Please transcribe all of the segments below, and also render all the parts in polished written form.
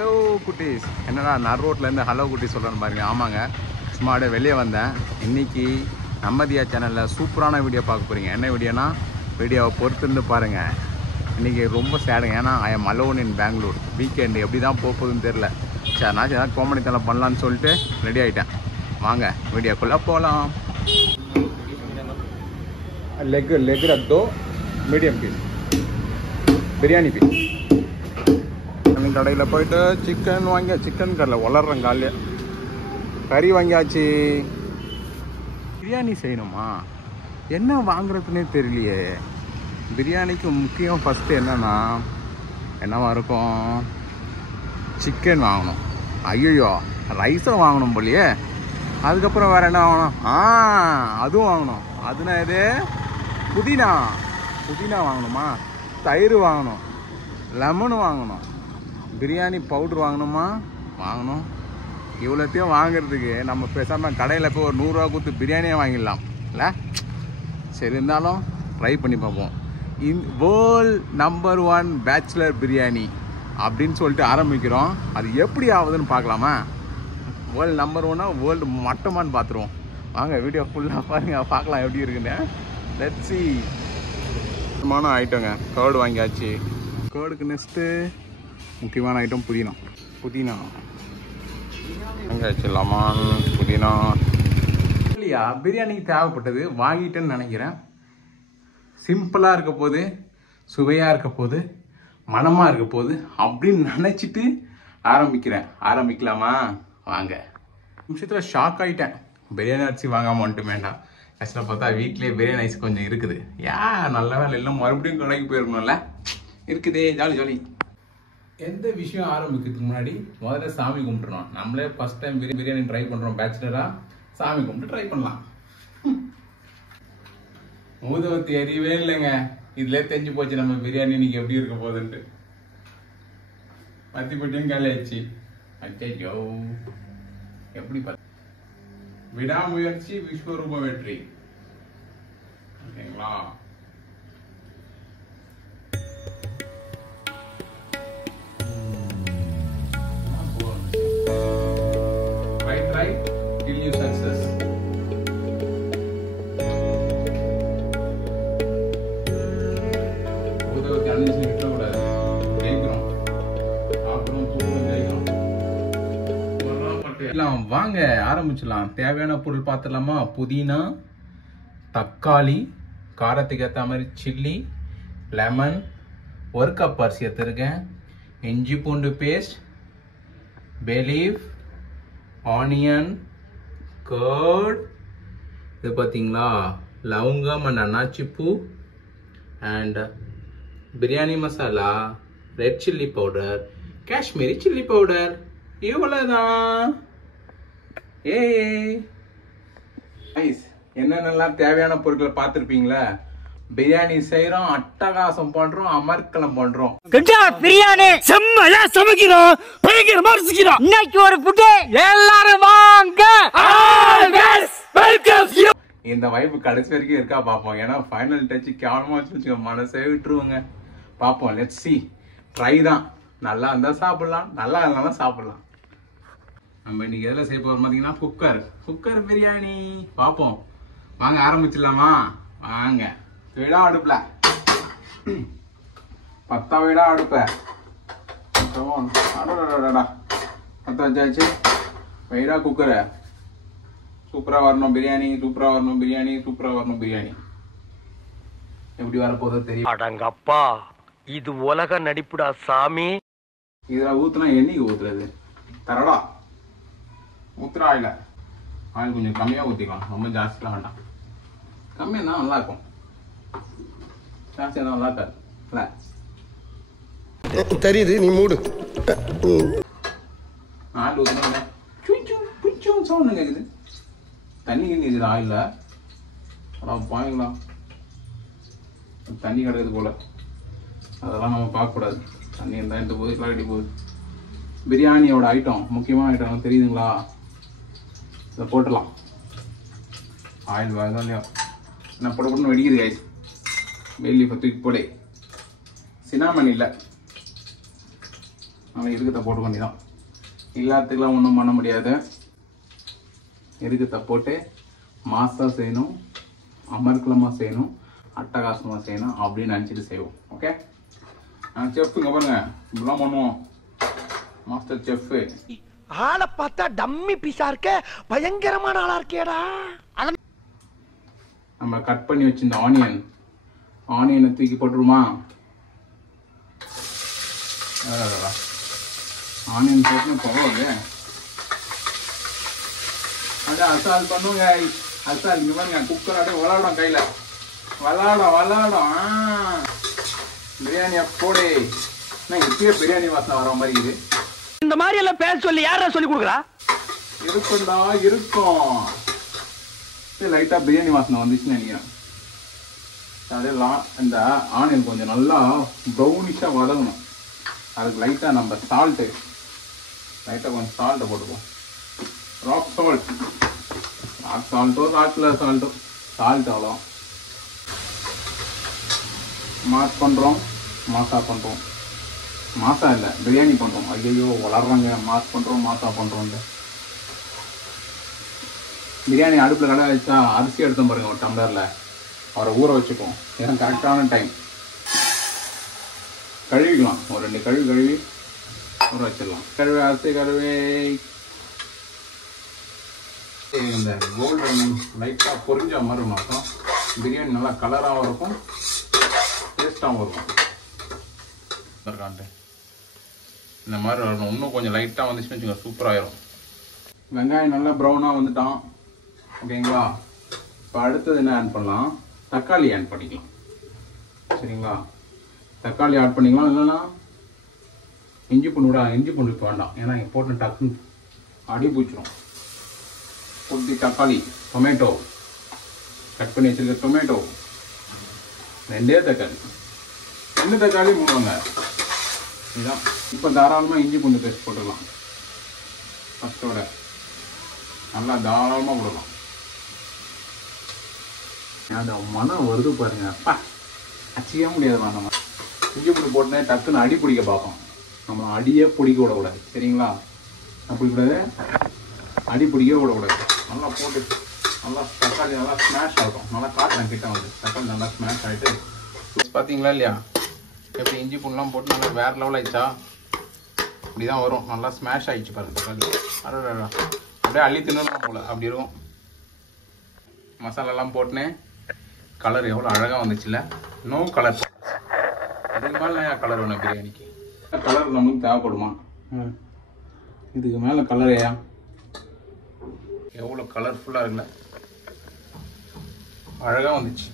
Hello குட்டீஸ், என்னடா நான் ரோட்லேருந்து ஹலோ குட்டீஸ் சொல்கிறேன்னு பாருங்க. ஆமாங்க, சும்மா அப்படியே வெளியே வந்தேன். இன்றைக்கி நம்மதியா சேனலில் சூப்பரான வீடியோ பார்க்க போகிறீங்க. என்ன வீடியோனா, வீடியோவை பொறுத்துருந்து பாருங்கள். இன்றைக்கி ரொம்ப சேடுங்க, ஏன்னா I am alone in Bangalore. Weekend எப்படி தான் போகுதுன்னு தெரில. சரி, நான் ஏதாவது காமெடி தலை பண்ணலான்னு சொல்லிட்டு ரெடி ஆகிட்டேன். வாங்க வீடியோக்குள்ளே போகலாம். லெக் ரத்தோ மீடியம் பீஸ், பிரியாணி பீஸ். கடையில் போயிட்டு சிக்கன் சிக்கன் கடையில் வளர்றேன். காலையில் கறி வாங்கியாச்சு. பிரியாணி செய்யணுமா, என்ன வாங்குறதுன்னே தெரியலையே. பிரியாணிக்கு முக்கியம் ஃபஸ்ட்டு என்னவா இருக்கும், சிக்கன் வாங்கணும். ஐயோ, ரைஸும் வாங்கணும் போலியே. அதுக்கப்புறம் வேறு என்ன வாங்கணும், அதுவும் வாங்கணும். அதுனா இது புதினா வாங்கணுமா, தயிர் வாங்கணும், லெமன் வாங்கணும், பிரியாணி பவுட்ரு வாங்கணும். இவ்வளோத்தையும் வாங்குறதுக்கு நம்ம பேசாமல் கடையில் போய் ஒரு 100 ரூபா கொடுத்து பிரியாணியே வாங்கிடலாம் இல்லை? சரி, இருந்தாலும் ட்ரை பண்ணி பார்ப்போம். வேர்ல்ட் நம்பர் 1 பேச்சுலர் பிரியாணி அப்படின்னு சொல்லிட்டு ஆரம்பிக்கிறோம். அது எப்படி ஆகுதுன்னு பார்க்கலாமா? வேர்ல்டு நம்பர் 1 வேர்ல்டு மட்டமானு பார்த்துருவோம். வாங்க வீடியோ ஃபுல்லாக பாருங்கள், பார்க்கலாம் எப்படி இருக்குன்னு. Let's see. முக்கியமான ஐட்டங்க, கர்டு வாங்கியாச்சு. கர்டுக்கு நெக்ஸ்ட்டு முக்கியமான ஐட்டம் புதினா வாங்கியாச்சு. லெமன், புதினா இல்லையா பிரியாணிக்கு தேவைப்பட்டது வாங்கிட்டேன்னு நினைக்கிறேன். சிம்பிளாக இருக்க போது, சுவையாக இருக்க போது, மனமாக இருக்க போது அப்படின்னு நினச்சிட்டு ஆரம்பிக்கலாமா? வாங்க. நிமிஷத்தில் ஷாக் ஆகிட்டேன். பிரியாணி அரிசி வாங்காமல் வந்துட்டு வேண்டாம். ஆக்சுவலாக பார்த்தா வீட்டிலே பிரியாணி அரிசி கொஞ்சம் இருக்குது. நல்ல வேலை இல்லை, மறுபடியும் கடைக்கு போயிருக்கணும்ல. இருக்குதே, ஜாலி. எந்த விஷயம் ஆரம்பிக்கிறதுக்கு முன்னாடி முதல்ல சாமி கும்பிட்டுறோம். நம்மளே ஃபர்ஸ்ட் டைம் பிரியாணி ட்ரை பண்ணுறோம் பேச்சுலராக. சாமி கும்பிட்டு ட்ரை பண்ணலாம். ஊதுவத்தி எரியவே இல்லைங்க. இதுல தெரிஞ்சு போச்சு நம்ம பிரியாணி இன்னைக்கு எப்படி இருக்க போகுதுன்ட்டு. பத்தி பட்டியும் காலி ஆயிடுச்சு. அச்சோ, எப்படி விடாமுயற்சி விஸ்வரூப வெற்றி. ஓகேங்களா? Try till you success. ஊதுவத்தி அன்னிச்சு விட்டுறக்கூடாது. ஜெயிக்கிறோம், சாப்பிடும், தூக்கம் ஜெயிக்கிறோம். வாங்க ஆரம்பிச்சிடலாம். தேவையான பொருள் பார்த்துடலாமா? புதினா, தக்காளி, காரத்துக்கு ஏற்ற மாதிரி சில்லி, லெமன், 1 கப் அரிசி எடுத்துருக்கேன், இஞ்சி பூண்டு paste, bay leaf, onion, curd, இது பார்த்தீங்களா லவங்கம் அண்ட் அன்னாச்சி பூ, and biryani masala, red chilli powder, Kashmiri chilli powder. இவ்வளோதான். என்னென்னலாம் தேவையான பொருட்களை பார்த்துருப்பீங்களா? பிரியாணி செய்யறோம், அட்டகாசம் பண்றோம், அமர்க்கலம் பண்றோம். பிரியாணி செம்மையா சமைக்கிறோம், பயங்கரமா ருசிக்கிறோம். இன்னைக்கு ஒரு புட்டு, எல்லாரும் வாங்க. இந்த வைப்பு கடைசி வரைக்கும் இருக்கா பாப்போம். ஏன்னா ஃபைனல் டச் கேவலமா வச்சுக்கோங்க, மனசே விட்டுருவோங்க. பாப்போம், லெட்ஸ் சி. ட்ரை தான். நல்லா இருந்தா சாப்பிடலாம், நல்லா இருந்தாலும் சாப்பிடலாம். நம்ம இன்னைக்கு எதில் செய்ய போறோம் பார்த்தீங்கன்னா குக்கர் பிரியாணி. பாப்போம், வாங்க ஆரம்பிச்சிடலாமா? வாங்க. விடா அடுப்புல 10 விடா அடுப்ப பத்த வச்சாச்சு. வைடா குக்கரை. சூப்பரா வரணும் பிரியாணி, சூப்பரா வரணும் பிரியாணி. எப்படி வரப்போதோ தெரியும். அடங்கப்பா, இது உலக நடிப்புடா சாமி. இதுல ஊத்துனா என்னைக்கு ஊத்துறது? தரடா ஊத்துற ஆயில. ஆயில் கொஞ்சம் கம்மியா ஊத்திக்கலாம், ரொம்ப ஜாஸ்திலாம் வேண்டாம். கம்மியா தான் நல்லா இருக்கும். தெரியுது, நீ மூடு. ஆயில் ஊத்துனா சவுண்ட் கேக்குது. தண்ணி கிண்ணிது ஆயில. பாய்ங்களா, தண்ணி கிடக்குது போல. அதெல்லாம் நம்ம பார்க்கக்கூடாது. தண்ணி இருந்தால் இந்த போது கிளாரிட்டி போகுது. பிரியாணியோட ஐட்டம், முக்கியமான ஐட்டம் தெரியுதுங்களா? இதை போட்டுடலாம். ஆயில் வேக இல்லையா, என்ன போட்டு வெடிக்குது ஆயிடுச்சு. வெள்ளி 10 போலே. சினாமன் இல்லை, நம்ம இருக்கத்தை போட்டு பண்ணிதான் இல்லாததுக்கெலாம் ஒன்றும் பண்ண முடியாது. இருக்கத்தை போட்டு மாசாக செய்யணும், அமர்க்கலமாக செய்யணும், அட்டகாசமாக செய்யணும் அப்படின்னு நினச்சிட்டு செய்வோம். ஓகே, நாங்கள் செஃப்புங்க பாருங்க, இப்படிலாம் பண்ணுவோம். Master chef. ஆளை பார்த்தா டம்மி பீஸா இருக்க, பயங்கரமான ஆளா இருக்கேடா. நம்ம கட் பண்ணி வச்சிருந்த ஆனியனை தூக்கி போட்டுருமா? ஆனியன் போட்டு போவாங்க. அப்படியே அசால் பண்ணுங்க. அசால் இங்கே பாருங்க, குக்கர் அப்படியே விளாடும், கையில் விளாடும். பிரியாணி போடே. இப்பயே பிரியாணி வாசனை வர மாதிரி இது. இந்த மாதிரி எல்லாம் பேச சொல்லி யாரா சொல்லி கொடுக்குறா? இருக்கும்டா, இருக்கும். லைட்டாக பிரியாணி வாசனை வந்துச்சுன்னு நினைக்கிறேன். அதெல்லாம் இந்த ஆனியன் கொஞ்சம் நல்லா ப்ரௌனிஷாக வதங்கணும். அதுக்கு லைட்டாக நம்ம லைட்டாக கொஞ்சம் சால்ட்டை போட்டுப்போம். ராக் சால்ட்டோ ராக்கில் சால்ட் அவ்வளோ. மாசா பண்ணுறோம். மாசா இல்லை, பிரியாணி பண்ணுறோம். ஐயோ வளர்றாங்க, மாசா பண்ணுறோம். பிரியாணி அடுப்பில் கடை வச்சா அரிசி எடுத்தோம் பாருங்க, ஒரு டம்ளரில் அவரை ஊற வச்சுப்போம். ஏன்னா கரெக்டான டைம். கழுவிக்கலாம், ஒரு 2 கழுவி ஊற வச்சிடலாம். அரிசி கழுவி இந்த கோல்டன் லைட்டாக பொரிஞ்ச மாதிரி இருக்கும். பிரியாணி நல்லா கலராகவும் இருக்கும், டேஸ்டாகவும் இருக்கும். இந்த மாதிரி வரணும். இன்னும் கொஞ்சம் லைட்டாக வந்துச்சுன்னு வச்சுக்கோங்க, சூப்பராகிடும். வெங்காயம் நல்லா ப்ரௌனாக வந்துட்டான். ஓகேங்களா, இப்போ அடுத்தது என்ன ஆட் பண்ணலாம்? தக்காளி ஆட் பண்ணிக்கலாம். சரிங்களா, தக்காளி ஆட் பண்ணிக்கலாம். இல்லைன்னா இஞ்சி பூண்டு இப்போ வேண்டாம், ஏன்னா இங்கே போட்டு டக்குன்னு அடி பூச்சிடும். குட்டி தக்காளி, டொமேட்டோ கட் பண்ணி வச்சிருக்க டொமேட்டோ, 2 தக்காளி, 2 தக்காளி 3 வெங்காயம். இதுதான். இப்போ தாராளமாக இஞ்சி பூண்டு பேஸ்ட் போட்டுக்கலாம். ஃபஸ்ட்டோட நல்லா தாராளமாக போடலாம். அந்த மனம் வருது பாருங்க, அப்பா அச்சிக்க முடியாது. நம்ம இஞ்சி பூண்டு போட்டே டக்குன்னு அடி பிடிக்க பார்ப்போம். நம்ம அடியே பிடிக்க விடக்கூடாது. சரிங்களா, அப்படி கூடாது, அடி பிடிக்க விடக்கூடாது. நல்லா போட்டு நல்லா தக்காளி நல்லா ஸ்மாஷ் ஆகும். நல்லா காட்டுறேன் கிட்ட வந்து தக்காளி நல்லா ஸ்மாஷ் ஆகிட்டு பார்த்தீங்களா இல்லையா? எப்படி இஞ்சி பூண்டுலாம் போட்டு நல்லா வேறு லெவல் ஆயிடுச்சா? இப்படி தான் வரும். நல்லா ஸ்மாஷ் ஆகிடுச்சு பாருங்க தக்காளி. அப்படியே அள்ளி தின்னலாம் போல அப்படி இருக்கும். மசாலாலாம் போட்டுனேன். கலர் எவ்வளோ அழகாக வந்துச்சுல்ல? No colour. இதுக்கு மேலே கலர் வேணும் பிரியாணிக்கு. கலர் நமக்கு தேவைப்படுமா? இதுக்கு மேலே கலரையா? எவ்வளோ கலர்ஃபுல்லாக இருக்குல்ல, அழகாக வந்துச்சு.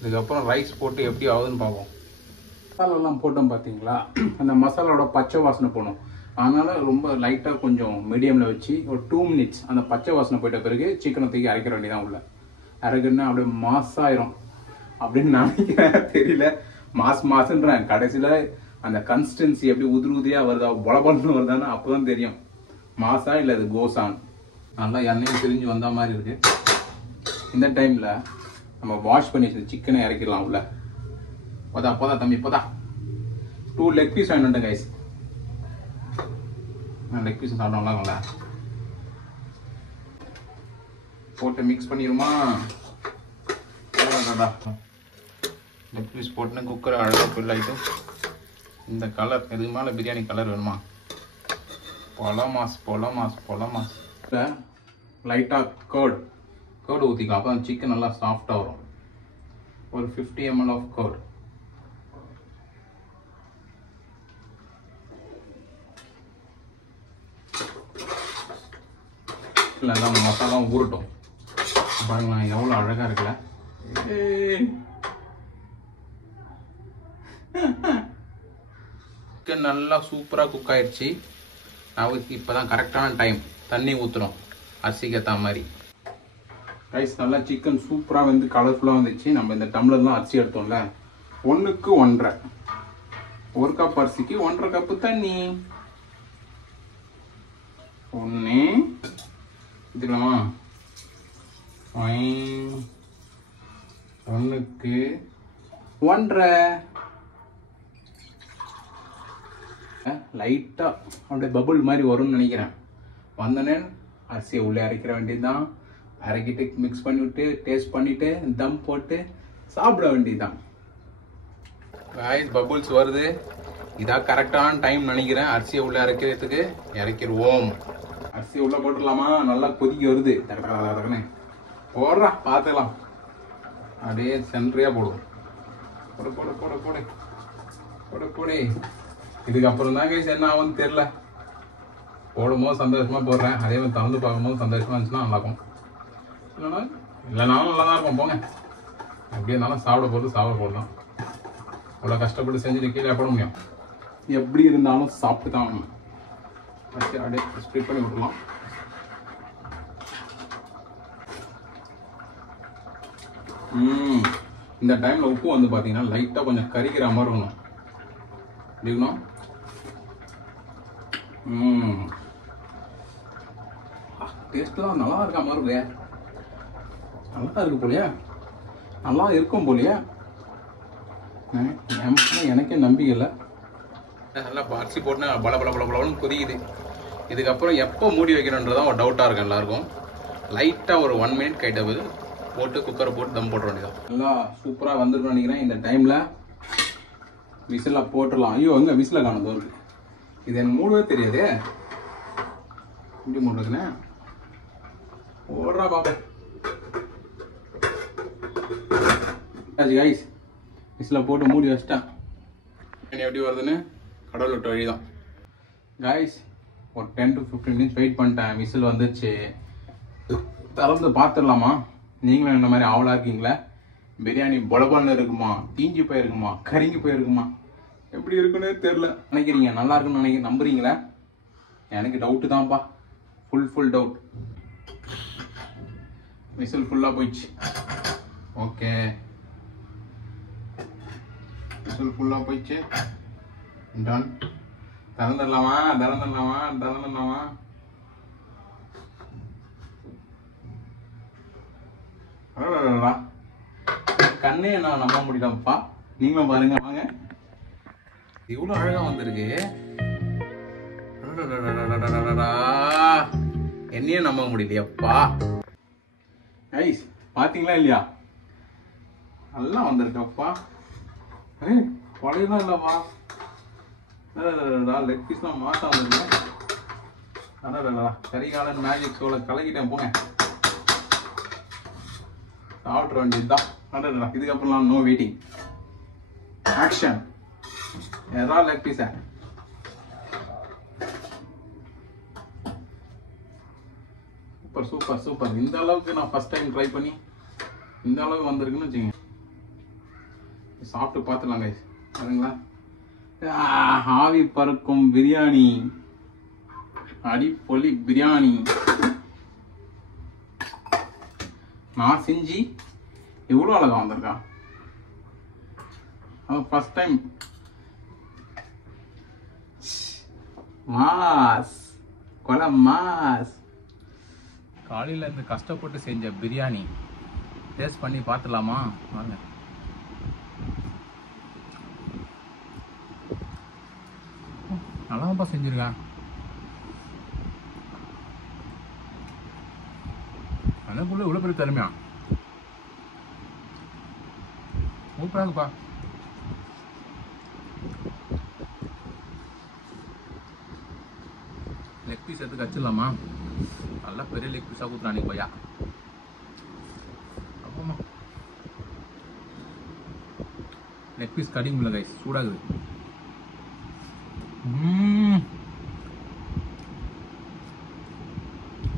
இதுக்கப்புறம் ரைஸ் போட்டு எப்படி ஆகுதுன்னு பார்ப்போம். மசாலாலாம் போட்டோம் பார்த்தீங்களா? அந்த மசாலாவோட பச்சை வாசனை போகணும். அதனால் ரொம்ப லைட்டாக கொஞ்சம் மீடியமில் வச்சு ஒரு 2 மினிட்ஸ் அந்த பச்சை வாசனை போயிட்ட பிறகு சிக்கனை தூக்கி அரைக்கிற வேண்டியதான். உள்ள அரைக்கணுன்னா அப்படியே மாசாயிரும் அப்படின்னு நினைக்கிறேன். தெரியல, மாசுன்றேன். கடைசியில் அந்த கன்சிஸ்டன்சி எப்படி உதிரியாக வருதா, பொலபொலன்னு வருதான்னு அப்போ தான் தெரியும் மாசா இல்லை அது கோசான். நல்லா எண்ணெயும் பிரிஞ்சு வந்த மாதிரி இருக்கு. இந்த டைமில் நம்ம வாஷ் பண்ணி வச்சு சிக்கனை இறக்கிடலாம். உள்ள போதா தம்பி போதா. 2 லெக் பீஸ் வேணும்ட்டேன் கைஸ். லெக் பீஸ் சாப்பிடலாம்ல, போட்டு மிக்ஸ் பண்ணிடுமா? லெக் பீஸ் போட்டுன்னு குக்கரை அழகாக ஃபில் ஆகிட்டு இந்த கலர் இதுக்கு மேலே பிரியாணி கலர் வேணுமா? பொலமாஸ். லைட்டாக கர்டு ஊற்றிக்கலாம். அப்போ சிக்கன் நல்லா சாஃப்டாக வரும். ஒரு 50 ml ஆஃப் கர்டு. இல்லை அந்த மசாலாம் ஊறட்டும். பாருங்களேன் எவ்வளோ அழகாக இருக்குல்ல. சிக்கன் நல்லா சூப்பராக குக் ஆயிடுச்சு. நமக்கு இப்போ தான் கரெக்டான டைம். தண்ணி ஊற்றுறோம் அரிசிக்கு ஏற்ற மாதிரி. ரைஸ் நல்லா சிக்கன் சூப்பராக வந்து கலர்ஃபுல்லாக வந்துச்சு. நம்ம இந்த டம்ளர்லாம் அரிசி எடுத்தோம்ல, 1க்கு 1.5. 1 கப் அரிசிக்கு 1.5 கப்பு தண்ணி. 1 இதுக்கலாமா? 1க்கு 1.5. லைட்டாக அப்படியே பபுள் மாதிரி வரும்னு நினைக்கிறேன். வந்தோடனே அரிசியை உள்ளே இறக்கிற வேண்டியது தான். இறக்கிட்டு மிக்ஸ் பண்ணிவிட்டு டேஸ்ட் பண்ணிவிட்டு தம் போட்டு சாப்பிட வேண்டியது தான். காய்ஸ் பபுள்ஸ் வருது. இதான் கரெக்டான டைம் நினைக்கிறேன் அரிசியை உள்ளே இறக்கிறதுக்கு. இறக்கிடுவோம். அரிசியை உள்ளே போட்டுடலாமா? நல்லா கொதிக்க வருது. போடுறா பார்த்துக்கலாம். அப்படியே சென்ட்ரியாக போடுவோம். போட போட போட போட போட போடு. இதுக்கப்புறம் தான் கைஸ் என்ன ஆகும்னு தெரில. போடும்போது சந்தோஷமாக போடுறேன். அதே மாதிரி திறந்து பார்க்கும்போது சந்தோஷமாக இருந்துச்சுன்னா நல்லாயிருக்கும். இல்லைனாலும் நல்லா தான் இருக்கும். போங்க எப்படி இருந்தாலும் சாப்பிட போடலாம். அவ்வளோ கஷ்டப்பட்டு செஞ்சுட்டு கீழே போட முடியும். எப்படி இருந்தாலும் சாப்பிட்டு தான் ஆகணும். அப்படியே ஸ்ப்ளிட் பண்ணி விட்டுலாம். இந்த டைமில் உப்பு வந்து பார்த்தீங்கன்னா லைட்டாக கொஞ்சம் கறிக்கிற மாதிரி இருக்கணும். இருக்கணும். டேஸ்ட்லாம் நல்லா இருக்கா மாதிரி இல்லையா? நல்லா இருக்கு போலியா? நல்லா இருக்கும் போலியா? எனக்கே நம்பிக்கை இல்லை. நல்லா அரிசி போட்டுனா பல பல பல பலன்னு கொதிக்குது. இதுக்கப்புறம் எப்போ மூடி வைக்கணுன்றதான் ஒரு டவுட்டாக இருக்கும் எல்லாருக்கும். லைட்டாக ஒரு 1 மினிட் கைட்டவு போட்டு குக்கரை போட்டு தம் போட்டுற வேண்டியதான். நல்லா சூப்பராக வந்துருக்குன்னு நினைக்கிறேன். இந்த டைமில் விசிலாக போட்டுடலாம். ஐயோ எங்கே விசில காணுதோ இருக்கு. இது எனக்கு மூடவே தெரியாது. இப்படி மூடுறதுண்ணே ஓடுறா பாப்பா. கைஸ் விசில போட்டு மூடி வச்சிட்டேன். எப்படி வருதுன்னு கடவுள் விட்ட வழி தான். கைஸ் ஒரு 10 to 15 மினிட்ஸ் வெயிட் பண்ணிட்டேன். விசில் வந்துச்சு. திறந்து பார்த்துடலாமா? நீங்களும் இந்த மாதிரி ஆவலாக இருக்கீங்களா? பிரியாணி பொலபான்னு இருக்குமா, தீஞ்சி போயிருக்குமா, கருங்கி போயிருக்குமா, எப்படி இருக்குன்னு தெரியல. நினைக்கிறீங்க நல்லா இருக்குன்னு நம்புறீங்களா? எனக்கு டவுட்டு தான்ப்பா. Full doubt. விசில் ஃபுல்லாக போயிடுச்சு. ஓகே விசில் ஃபுல்லாக போயிடுச்சு. டன். திறந்துடலாமா? கண்ணே நான் நம்ப முடியலப்பா. நீங்களும் பாருங்க வாங்க. இவ்வளவு அழகா வந்திருக்கு. என்னையே நம்ப முடியலையப்பா. ஐஸ் பாத்தீங்களா இல்லையா? நல்லா வந்திருக்கப்பா. பழையதான் இல்லப்பா. லெக் பீஸ்லாம் மாசா வந்துருக்கு. கரிகாலன் மேஜிக் ஷோல கலக்கிட்டேன். போங்க சாப்பிட்ற வேண்டியதுதான். இதுக்கப்புறம் நோ வெயிட்டிங். ஆக்ஷன். ஏதாவது லெக் பீஸா சூப்பர். இந்த அளவுக்கு நான் ஃபர்ஸ்ட் டைம் ட்ரை பண்ணி இந்த அளவுக்கு வந்திருக்குன்னு வச்சுங்க. சாப்பிட்டு பார்த்துலாம் கைஸ். பாருங்களா? ஆவி பறக்கும் பிரியாணி. அடிப்பொலி பிரியாணி. நான் செஞ்சு எவ்வளோ அழகா வந்திருக்கா. First time. மாஸ் கொலை மாஸ். காலையில் இருந்து கஷ்டப்பட்டு செஞ்ச பிரியாணி டேஸ்ட் பண்ணி பார்த்துலாமா? வாங்க. நல்லாப்பா செஞ்சிருக்கேன். எனக்குள்ள இவ்வளோ பெரிய திறமையா? சூப்பராக இருக்குப்பா. லெக் பீஸ் எடுத்து கச்சிடலாமா? நல்லா பெரிய லெக் பீஸாக ஊற்றுறானே பையா. அப்பமா லெக் பீஸ் கடிங்க முடியல கைஸ். சூடாகுது.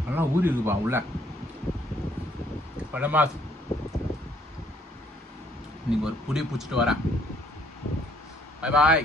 நல்லா ஊறி இருக்குப்பா உள்ள. பழமாஸ் இன்னைக்கு ஒரு புடி பிடிச்சிட்டு வரேன். பாய் பாய்.